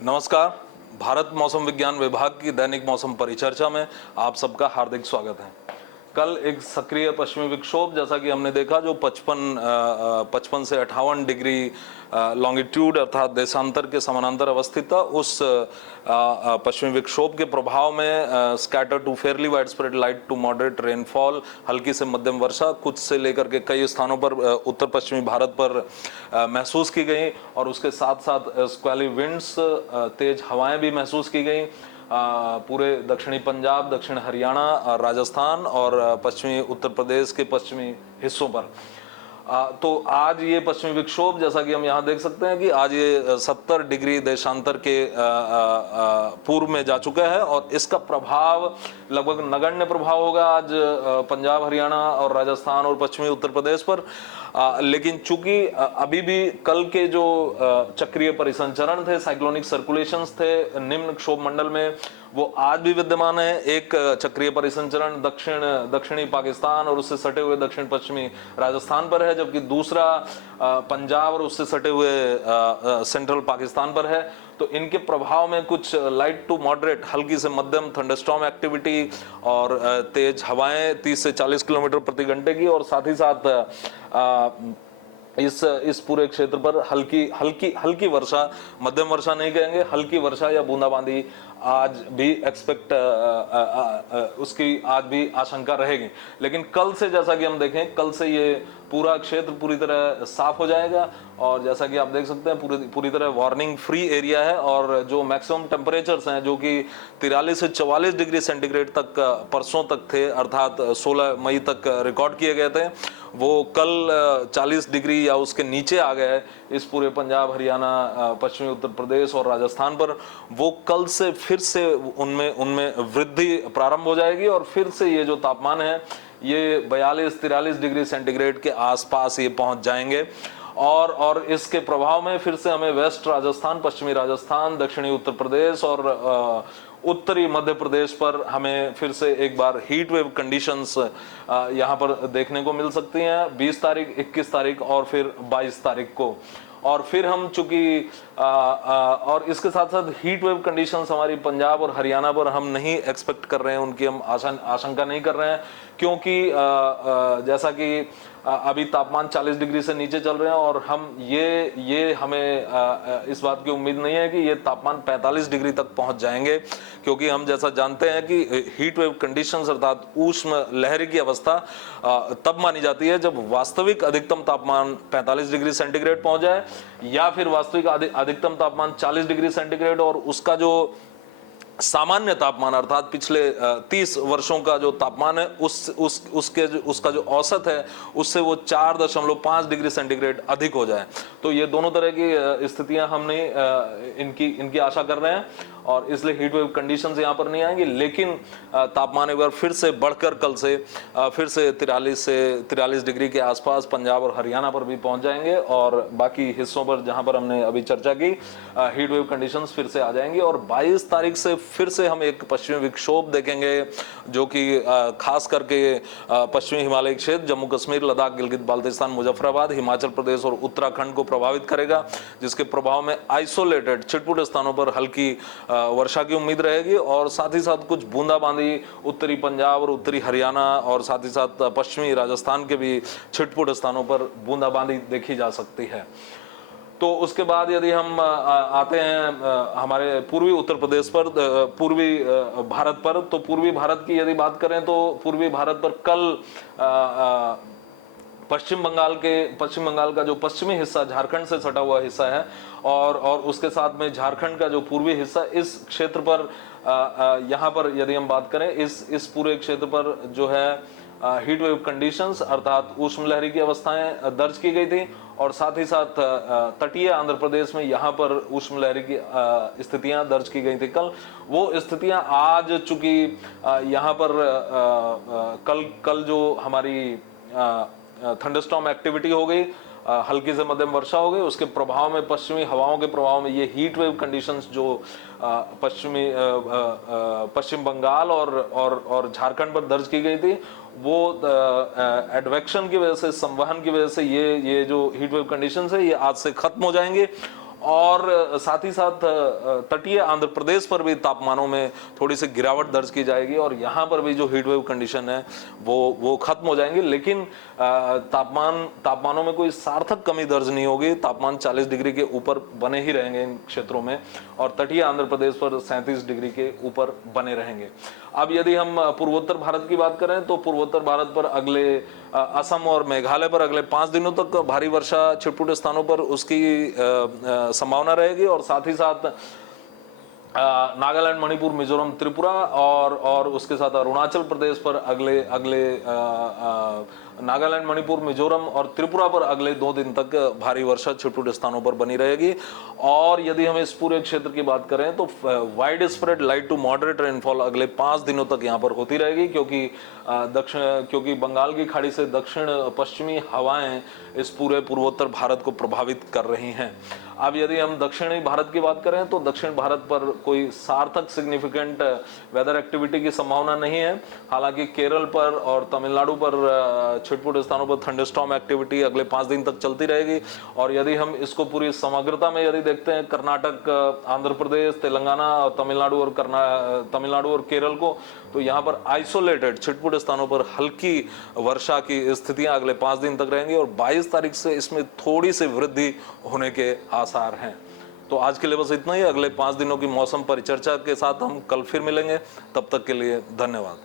नमस्कार। भारत मौसम विज्ञान विभाग की दैनिक मौसम परिचर्चा में आप सबका हार्दिक स्वागत है। कल एक सक्रिय पश्चिमी विक्षोभ, जैसा कि हमने देखा, जो 55 से 58 डिग्री लॉन्गिट्यूड अर्थात देशांतर के समानांतर अवस्थित था, उस पश्चिमी विक्षोभ के प्रभाव में scatter to fairly widespread light to moderate rainfall, हल्की से मध्यम वर्षा कुछ से लेकर के कई स्थानों पर उत्तर पश्चिमी भारत पर महसूस की गई और उसके साथ साथ स्क्वेली विंड्स, तेज हवाएं भी महसूस की गई पूरे दक्षिणी पंजाब, दक्षिण हरियाणा, राजस्थान और पश्चिमी उत्तर प्रदेश के पश्चिमी हिस्सों पर। तो आज ये पश्चिमी विक्षोभ, जैसा कि हम यहाँ देख सकते हैं कि आज ये 70 डिग्री देशांतर के पूर्व में जा चुका है और इसका प्रभाव लगभग नगण्य प्रभाव होगा आज पंजाब, हरियाणा और राजस्थान और पश्चिमी उत्तर प्रदेश पर। लेकिन चूंकि अभी भी कल के जो चक्रीय परिसंचरण थे, साइक्लोनिक सर्कुलेशंस थे निम्न क्षोभ मंडल में, वो आज भी विद्यमान है। एक चक्रीय परिसंचरण दक्षिणी पाकिस्तान और उससे सटे हुए दक्षिण पश्चिमी राजस्थान पर है, जबकि दूसरा पंजाब और उससे सटे हुए सेंट्रल पाकिस्तान पर है। तो इनके प्रभाव में कुछ लाइट टू मॉडरेट, हल्की से मध्यम थंडरस्टॉर्म एक्टिविटी और तेज हवाएं 30 से 40 किलोमीटर प्रति घंटे की, और साथ ही साथ इस पूरे क्षेत्र पर हल्की वर्षा, मध्यम वर्षा नहीं कहेंगे, हल्की वर्षा या बूंदाबांदी आज भी उसकी आज भी आशंका रहेगी। लेकिन कल से, जैसा कि हम देखें, कल से ये पूरा क्षेत्र पूरी तरह साफ हो जाएगा और जैसा कि आप देख सकते हैं पूरी तरह वार्निंग फ्री एरिया है और जो मैक्सिमम टेम्परेचर्स हैं, जो कि 43 से 44 डिग्री सेंटीग्रेड तक परसों तक थे, अर्थात 16 मई तक रिकॉर्ड किए गए थे, वो कल 40 डिग्री या उसके नीचे आ गए इस पूरे पंजाब, हरियाणा, पश्चिमी उत्तर प्रदेश और राजस्थान पर। वो कल से फिर से उनमें वृद्धि प्रारंभ हो जाएगी और फिर से ये जो तापमान है ये 42-43 डिग्री सेंटीग्रेड के आसपास ये पहुंच जाएंगे और इसके प्रभाव में फिर से हमें वेस्ट राजस्थान, पश्चिमी राजस्थान, दक्षिणी उत्तर प्रदेश और उत्तरी मध्य प्रदेश पर हमें फिर से एक बार हीट वेव कंडीशंस यहाँ पर देखने को मिल सकती हैं 20 तारीख, 21 तारीख और फिर 22 तारीख को। और फिर हम चूंकि और इसके साथ साथ हीट वेव कंडीशंस हमारी पंजाब और हरियाणा पर हम नहीं एक्सपेक्ट कर रहे हैं, उनकी हम आशंका नहीं कर रहे हैं, क्योंकि जैसा कि अभी तापमान 40 डिग्री से नीचे चल रहे हैं और हम ये हमें इस बात की उम्मीद नहीं है कि ये तापमान 45 डिग्री तक पहुंच जाएंगे, क्योंकि हम जैसा जानते हैं कि हीट वेव कंडीशंस अर्थात ऊष्म लहर की अवस्था तब मानी जाती है जब वास्तविक अधिकतम तापमान 45 डिग्री सेंटीग्रेड पहुंच जाए या फिर वास्तविक अधिकतम तापमान 40 डिग्री सेंटीग्रेड और उसका जो सामान्य तापमान अर्थात पिछले 30 वर्षों का जो तापमान है उसका जो औसत है उससे वो 4.5 डिग्री सेंटीग्रेड अधिक हो जाए। तो ये दोनों तरह की स्थितियां हम नहीं इनकी आशा कर रहे हैं और इसलिए हीट वेव कंडीशंस यहाँ पर नहीं आएंगी। लेकिन तापमान एक बार फिर से बढ़कर कल से फिर से 43 डिग्री के आसपास पंजाब और हरियाणा पर भी पहुंच जाएंगे और बाकी हिस्सों पर जहां पर हमने अभी चर्चा की हीट वेव कंडीशंस फिर से आ जाएंगी। और 22 तारीख से फिर से हम एक पश्चिमी विक्षोभ देखेंगे जो कि खास करके पश्चिमी हिमालय क्षेत्र, जम्मू कश्मीर, लद्दाख, गिलगित बाल्टिस्तान, मुजफ्फराबाद, हिमाचल प्रदेश और उत्तराखंड को प्रभावित करेगा, जिसके प्रभाव में आइसोलेटेड छिटपुट स्थानों पर हल्की वर्षा की उम्मीद रहेगी और साथ ही साथ कुछ बूंदाबांदी उत्तरी पंजाब और उत्तरी हरियाणा और साथ ही साथ पश्चिमी राजस्थान के भी छिटपुट स्थानों पर बूंदाबांदी देखी जा सकती है। तो उसके बाद यदि हम आते हैं हमारे पूर्वी उत्तर प्रदेश पर, पूर्वी भारत पर, तो पूर्वी भारत की यदि बात करें तो पूर्वी भारत पर कल पश्चिम बंगाल का जो पश्चिमी हिस्सा झारखंड से सटा हुआ हिस्सा है और उसके साथ में झारखंड का जो पूर्वी हिस्सा, इस क्षेत्र पर यहाँ पर यदि हम बात करें इस पूरे क्षेत्र पर जो है हीट वेव कंडीशंस अर्थात ऊष्म लहरी की अवस्थाएं दर्ज की गई थी और साथ ही साथ तटीय आंध्र प्रदेश में यहाँ पर ऊष्म लहरी की स्थितियां दर्ज की गई थी कल। वो स्थितियां आज चूंकि यहाँ पर कल जो हमारी थंडरस्टॉर्म एक्टिविटी हो गई, हल्की से मध्यम वर्षा हो गई, उसके प्रभाव में पश्चिमी हवाओं के प्रभाव में ये हीट वेव कंडीशंस जो पश्चिम बंगाल और झारखंड पर दर्ज की गई थी, वो एडवेक्शन की वजह से, संवहन की वजह से ये जो हीट वेव कंडीशंस है ये आज से खत्म हो जाएंगे और साथ ही साथ तटीय आंध्र प्रदेश पर भी तापमानों में थोड़ी सी गिरावट दर्ज की जाएगी और यहाँ पर भी जो हीट वेव कंडीशन है वो खत्म हो जाएंगी। लेकिन तापमानों में कोई सार्थक कमी दर्ज नहीं होगी। तापमान 40 डिग्री के ऊपर बने ही रहेंगे इन क्षेत्रों में और तटीय आंध्र प्रदेश पर 37 डिग्री के ऊपर बने रहेंगे। अब यदि हम पूर्वोत्तर भारत की बात करें तो पूर्वोत्तर भारत पर अगले असम और मेघालय पर अगले 5 दिनों तक भारी वर्षा छिटपुट स्थानों पर उसकी संभावना रहेगी और साथ ही साथ नागालैंड, मणिपुर, मिजोरम, त्रिपुरा और उसके साथ अरुणाचल प्रदेश पर अगले नागालैंड, मणिपुर, मिजोरम और त्रिपुरा पर अगले 2 दिन तक भारी वर्षा छिटपुट स्थानों पर बनी रहेगी। और यदि हम इस पूरे क्षेत्र की बात करें तो widespread light to moderate rainfall अगले 5 दिनों तक यहाँ पर होती रहेगी, क्योंकि बंगाल की खाड़ी से दक्षिण पश्चिमी हवाएं इस पूरे पूर्वोत्तर भारत को प्रभावित कर रही हैं। अब यदि हम दक्षिणी भारत की बात करें तो दक्षिण भारत पर कोई सार्थक सिग्निफिकेंट वेदर एक्टिविटी की संभावना नहीं है। हालांकि केरल पर और तमिलनाडु पर छिटपुट स्थानों पर थंडरस्टॉर्म एक्टिविटी अगले 5 दिन तक चलती रहेगी। और यदि हम इसको पूरी समग्रता में यदि देखते हैं कर्नाटक, आंध्र प्रदेश, तेलंगाना, तमिलनाडु और केरल को, तो यहाँ पर आइसोलेटेड छिटपुट स्थानों पर हल्की वर्षा की स्थितियां अगले 5 दिन तक रहेंगी और 22 तारीख से इसमें थोड़ी सी वृद्धि होने के आसार हैं। तो आज के लिए बस इतना ही। अगले 5 दिनों की मौसम परिचर्चा के साथ हम कल फिर मिलेंगे। तब तक के लिए धन्यवाद।